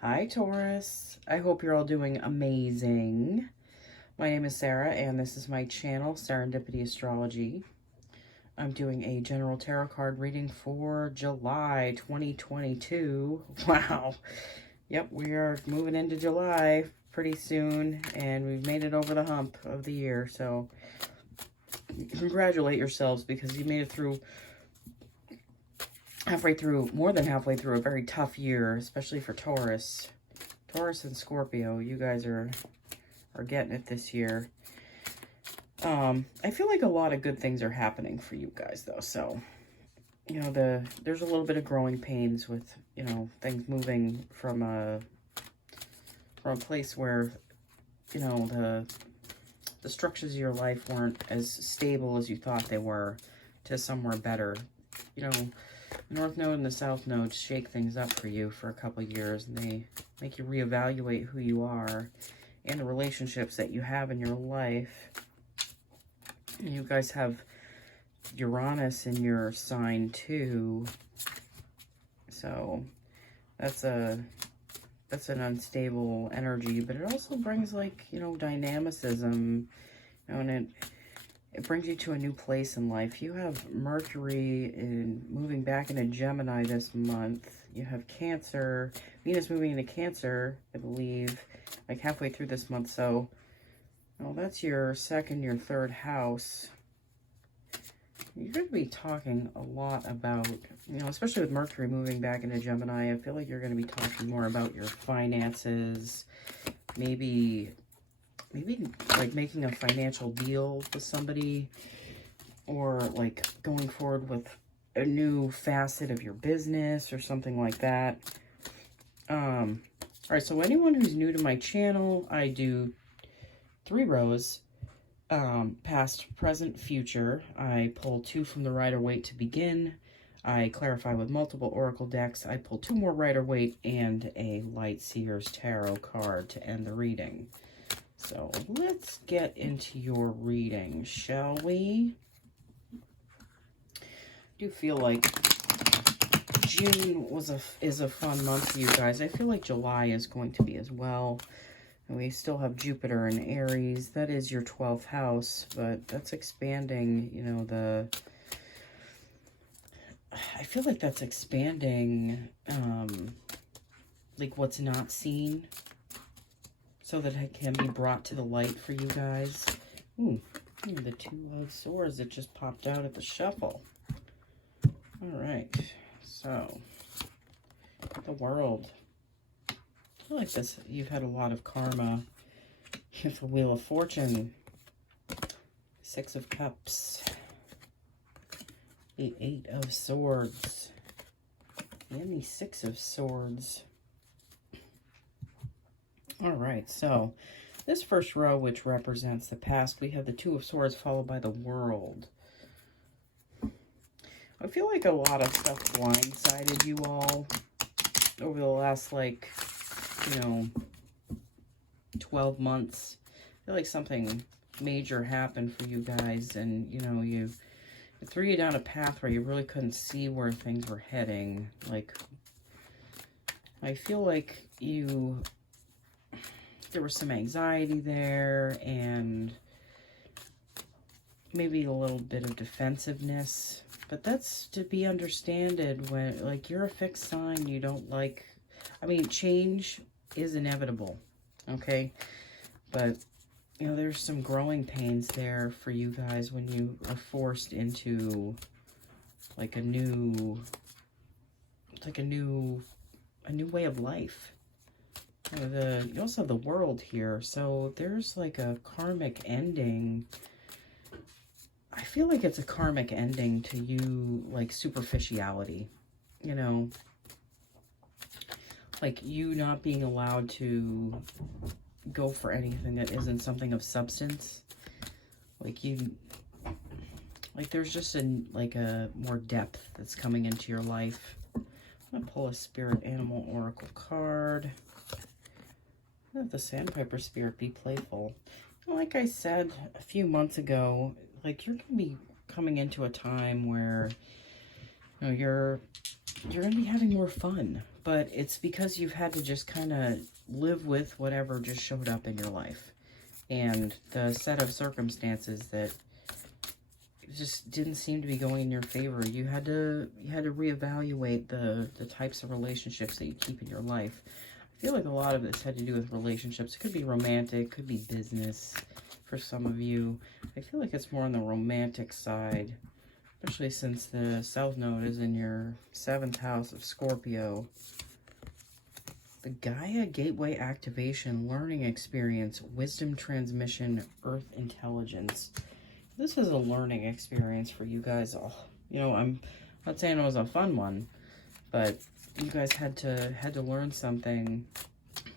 Hi, Taurus. I hope you're all doing amazing. My name is Sarah, and this is my channel, Serendipity Astrology. I'm doing a general tarot card reading for July 2022. Wow. Yep, we are moving into July pretty soon, and we've made it over the hump of the year. So congratulate yourselves because you made it through more than halfway through a very tough year, especially for Taurus. Taurus and Scorpio, you guys are getting it this year. I feel like a lot of good things are happening for you guys, though. So, you know, there's a little bit of growing pains with, you know, things moving from a place where, you know, the structures of your life weren't as stable as you thought they were to somewhere better. You know, North Node and the South Node shake things up for you for a couple of years, and they make you reevaluate who you are and the relationships that you have in your life. You guys have Uranus in your sign too, so that's an unstable energy, but it also brings, like, you know, dynamicism, you know, and it brings you to a new place in life. You have Mercury moving back into Gemini this month. You have Cancer, Venus moving into Cancer, I believe, like halfway through this month. So, well, that's your second, your third house. You're going to be talking a lot about, you know, especially with Mercury moving back into Gemini, I feel like you're going to be talking more about your finances, maybe like making a financial deal with somebody, or like going forward with a new facet of your business or something like that. All right, so anyone who's new to my channel, I do 3 rows, past, present, future. I pull 2 from the Rider-Waite to begin. I clarify with multiple oracle decks. I pull 2 more Rider-Waite and a Light Seer's Tarot card to end the reading. So let's get into your reading, shall we? I do feel like June is a fun month for you guys. I feel like July is going to be as well. And we still have Jupiter in Aries. That is your 12th house, but that's expanding, you know, I feel like that's expanding, like what's not seen, so that it can be brought to the light for you guys. Ooh, the 2 of Swords that just popped out at the shuffle. All right, so the World. I feel like this, you've had a lot of karma. You have the Wheel of Fortune, 6 of Cups, the 8 of Swords, and the 6 of Swords. All right, so this first row, which represents the past, we have the 2 of Swords followed by the World. I feel like a lot of stuff blindsided you all over the last, like, you know, 12 months. I feel like something major happened for you guys, and, you know, it threw you down a path where you really couldn't see where things were heading. Like, I feel like there was some anxiety there, and maybe a little bit of defensiveness, but that's to be understood when, like, you're a fixed sign. You don't like, I mean, change is inevitable, okay? But, you know, there's some growing pains there for you guys when you are forced into, like, a new way of life. You also have the World here, so there's like a karmic ending. I feel like it's a karmic ending to you, like superficiality, you know, like you not being allowed to go for anything that isn't something of substance. Like there's just a more depth that's coming into your life. I'm gonna pull a Spirit Animal Oracle card. Let the Sandpiper Spirit be playful. Like I said a few months ago, like, you're going to be coming into a time where, you know, you're going to be having more fun. But it's because you've had to just kind of live with whatever just showed up in your life. And the set of circumstances that just didn't seem to be going in your favor. You had to reevaluate the types of relationships that you keep in your life. I feel like a lot of this had to do with relationships. It could be romantic, could be business for some of you. I feel like it's more on the romantic side, especially since the South Node is in your 7th house of Scorpio. The Gaia Gateway Activation, Learning Experience, Wisdom Transmission, Earth Intelligence. This is a learning experience for you guys. Oh, you know, I'm not saying it was a fun one, but you guys had to learn something.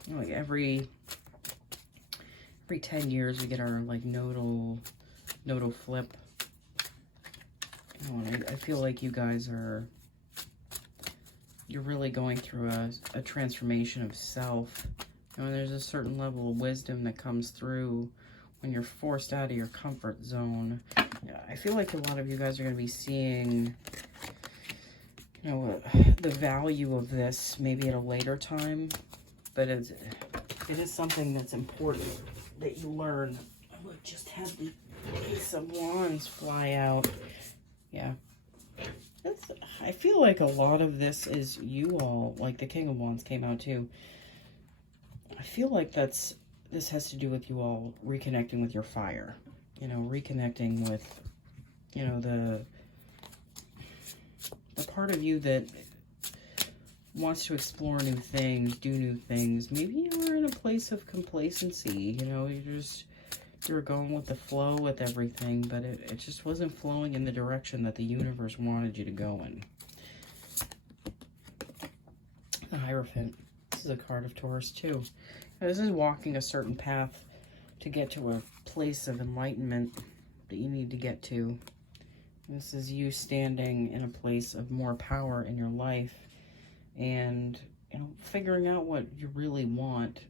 You know, like every 10 years we get our like nodal flip. You know, and I feel like you guys you're really going through a transformation of self. You know, and there's a certain level of wisdom that comes through when you're forced out of your comfort zone. Yeah, I feel like a lot of you guys are going to be seeing, you know, the value of this maybe at a later time, but it is something that's important that you learn. I just had the Ace of Wands fly out. Yeah. I feel like a lot of this is you all, like the King of Wands came out too. I feel like this has to do with you all reconnecting with your fire. You know, reconnecting with, you know, the part of you that wants to explore new things, do new things. Maybe you were in a place of complacency, you know, you were going with the flow with everything, but it just wasn't flowing in the direction that the universe wanted you to go in. The Hierophant. This is a card of Taurus too. Now, this is walking a certain path to get to a place of enlightenment that you need to get to. This is you standing in a place of more power in your life and, you know, figuring out what you really want.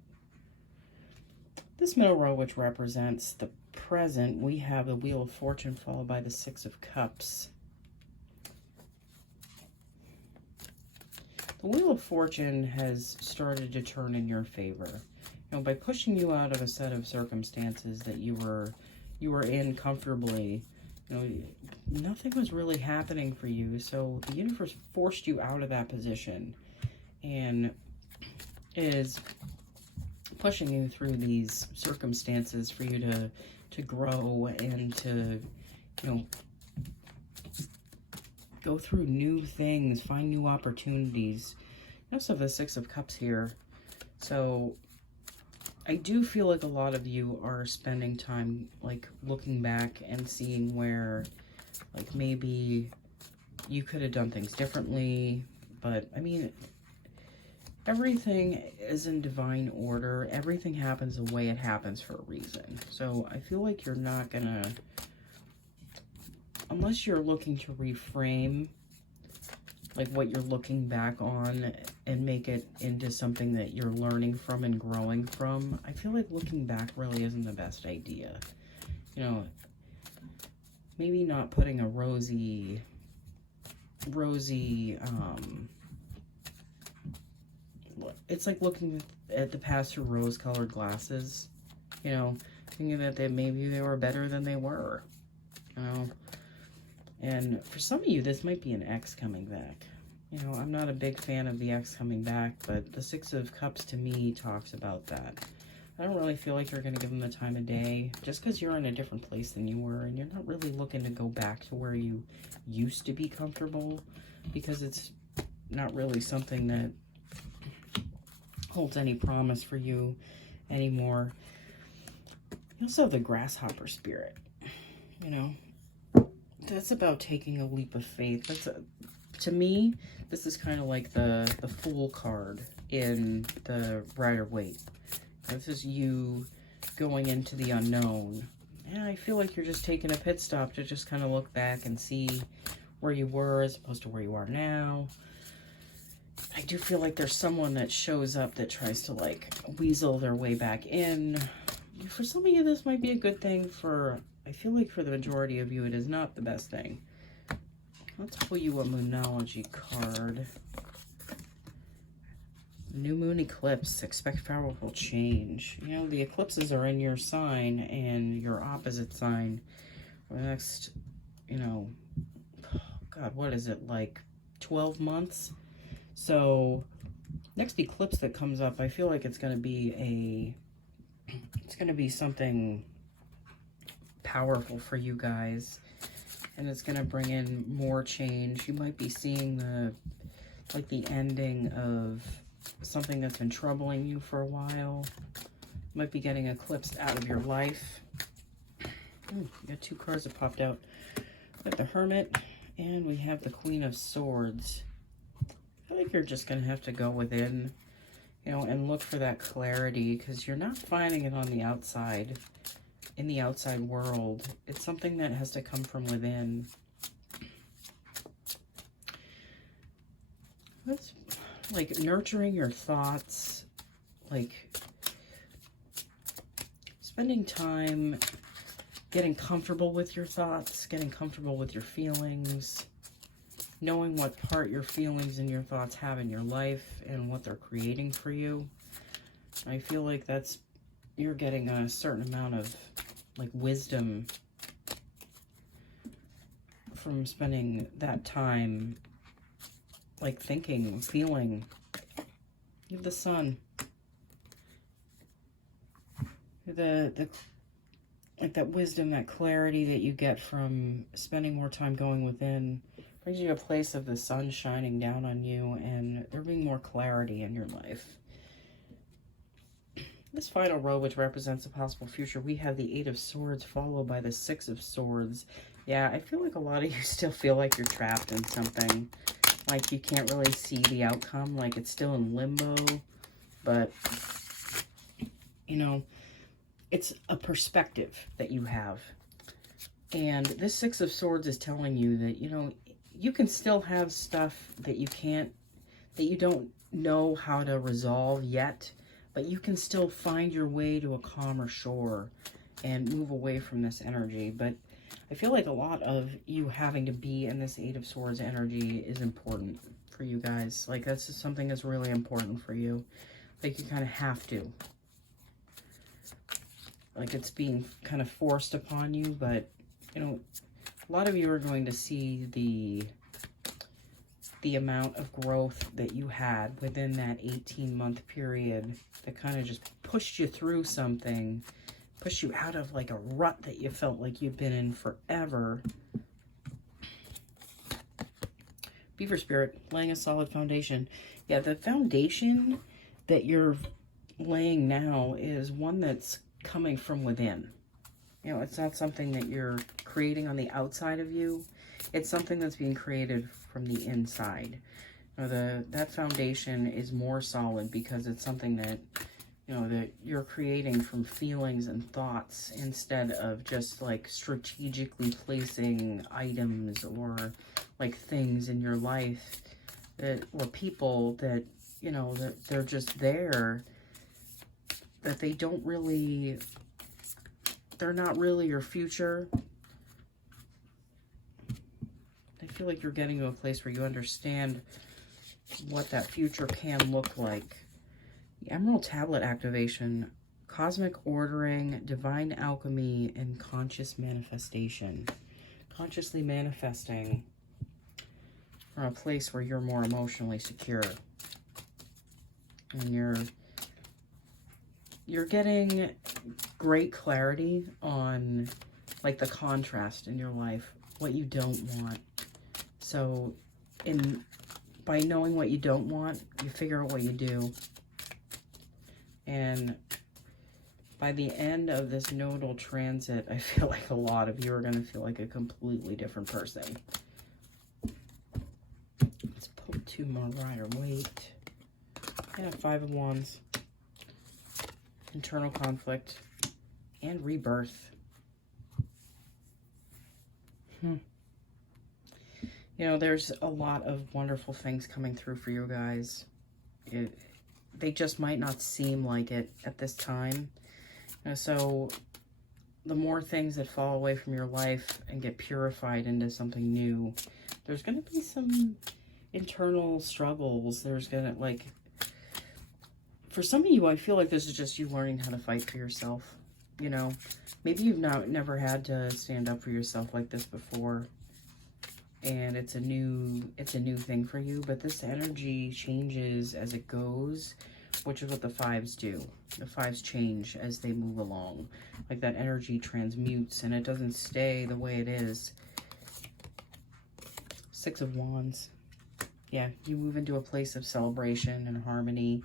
This middle row, which represents the present, we have the Wheel of Fortune followed by the 6 of Cups. The Wheel of Fortune has started to turn in your favor. You know, by pushing you out of a set of circumstances that you were in comfortably, you know, nothing was really happening for you. So the universe forced you out of that position and is pushing you through these circumstances for you to grow and to, you know, go through new things, find new opportunities. You also have the 6 of Cups here. So I do feel like a lot of you are spending time like looking back and seeing where like maybe you could have done things differently. But I mean, everything is in divine order. Everything happens the way it happens for a reason. So I feel like you're not gonna, unless you're looking to reframe like what you're looking back on and make it into something that you're learning from and growing from, I feel like looking back really isn't the best idea. You know, maybe not putting a rosy, it's like looking at the past through rose-colored glasses, you know, thinking that maybe they were better than they were, you know. And for some of you, this might be an ex coming back. You know, I'm not a big fan of the ex coming back, but the 6 of Cups to me talks about that. I don't really feel like you're going to give them the time of day just because you're in a different place than you were and you're not really looking to go back to where you used to be comfortable because it's not really something that holds any promise for you anymore. You also have the Grasshopper Spirit, you know. That's about taking a leap of faith. To me, this is kind of like the Fool card in the Rider-Waite. This is you going into the unknown. And I feel like you're just taking a pit stop to just kind of look back and see where you were as opposed to where you are now. I do feel like there's someone that shows up that tries to like weasel their way back in. For some of you, this might be a good thing. I feel like for the majority of you, it is not the best thing. Let's pull you a Moonology card. New moon eclipse. Expect powerful change. You know, the eclipses are in your sign and your opposite sign for the next, you know, God, what is it, like 12 months? So next eclipse that comes up, I feel like it's going to be something powerful for you guys, and it's going to bring in more change. You might be seeing the ending of something that's been troubling you for a while. Might be getting eclipsed out of your life. You got two cards that popped out. We have the Hermit and we have the Queen of Swords. I feel like you're just going to have to go within, you know, and look for that clarity, because you're not finding it on the outside, in the outside world. It's something that has to come from within. That's like nurturing your thoughts, like spending time getting comfortable with your thoughts, getting comfortable with your feelings, knowing what part your feelings and your thoughts have in your life and what they're creating for you. I feel like you're getting a certain amount of like wisdom from spending that time like thinking, feeling. You have the Sun. Like that wisdom, that clarity that you get from spending more time going within brings you to a place of the sun shining down on you and there being more clarity in your life. This final row, which represents a possible future, we have the Eight of Swords followed by the Six of Swords. Yeah, I feel like a lot of you still feel like you're trapped in something. Like you can't really see the outcome, like it's still in limbo. But, you know, it's a perspective that you have. And this Six of Swords is telling you that, you know, you can still have stuff that you don't know how to resolve yet, but you can still find your way to a calmer shore and move away from this energy. But I feel like a lot of you having to be in this Eight of Swords energy is important for you guys. Like that's just something that's really important for you. Like you kind of have to. Like it's being kind of forced upon you, but you know, a lot of you are going to see the amount of growth that you had within that 18-month period that kind of just pushed you through something, pushed you out of like a rut that you felt like you'd been in forever. Beaver Spirit, laying a solid foundation. Yeah, the foundation that you're laying now is one that's coming from within. You know, it's not something that you're creating on the outside of you. It's something that's being created from the inside. You know, that foundation is more solid because it's something that, you know, that you're creating from feelings and thoughts instead of just like strategically placing items or like things in your life that, or people that, you know, that they're just there, that they don't really, they're not really your future. I feel like you're getting to a place where you understand what that future can look like. The Emerald Tablet activation, cosmic ordering, divine alchemy, and conscious manifestation. Consciously manifesting from a place where you're more emotionally secure. And you're getting great clarity on like the contrast in your life, what you don't want. So by knowing what you don't want, you figure out what you do. And by the end of this nodal transit, I feel like a lot of you are going to feel like a completely different person. Let's pull two more Rider-Waite. And Five of Wands. Internal conflict and rebirth. You know, there's a lot of wonderful things coming through for you guys. They just might not seem like it at this time. You know, so the more things that fall away from your life and get purified into something new, there's going to be some internal struggles. There's going to, like, for some of you, I feel like this is just you learning how to fight for yourself. You know, maybe you've never had to stand up for yourself like this before. And it's a new thing for you, but this energy changes as it goes, which is what the fives do. The fives change as they move along. Like that energy transmutes and it doesn't stay the way it is. Six of Wands. Yeah, you move into a place of celebration and harmony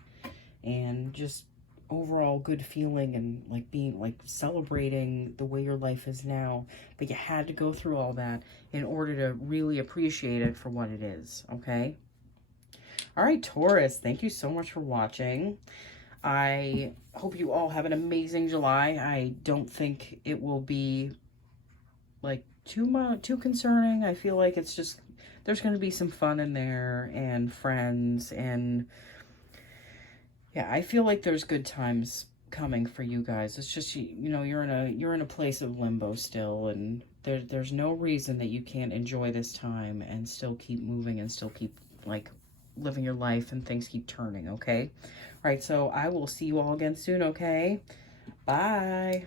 and just overall good feeling and like being like celebrating the way your life is now. But you had to go through all that in order to really appreciate it for what it is. Okay. All right, Taurus, thank you so much for watching. I hope you all have an amazing July. I don't think it will be like too concerning. I feel like it's just, there's going to be some fun in there and friends, and yeah, I feel like there's good times coming for you guys. It's just, you know, you're in a place of limbo still, and there's no reason that you can't enjoy this time and still keep moving and still keep like living your life and things keep turning. Okay. All right. So I will see you all again soon. Okay. Bye.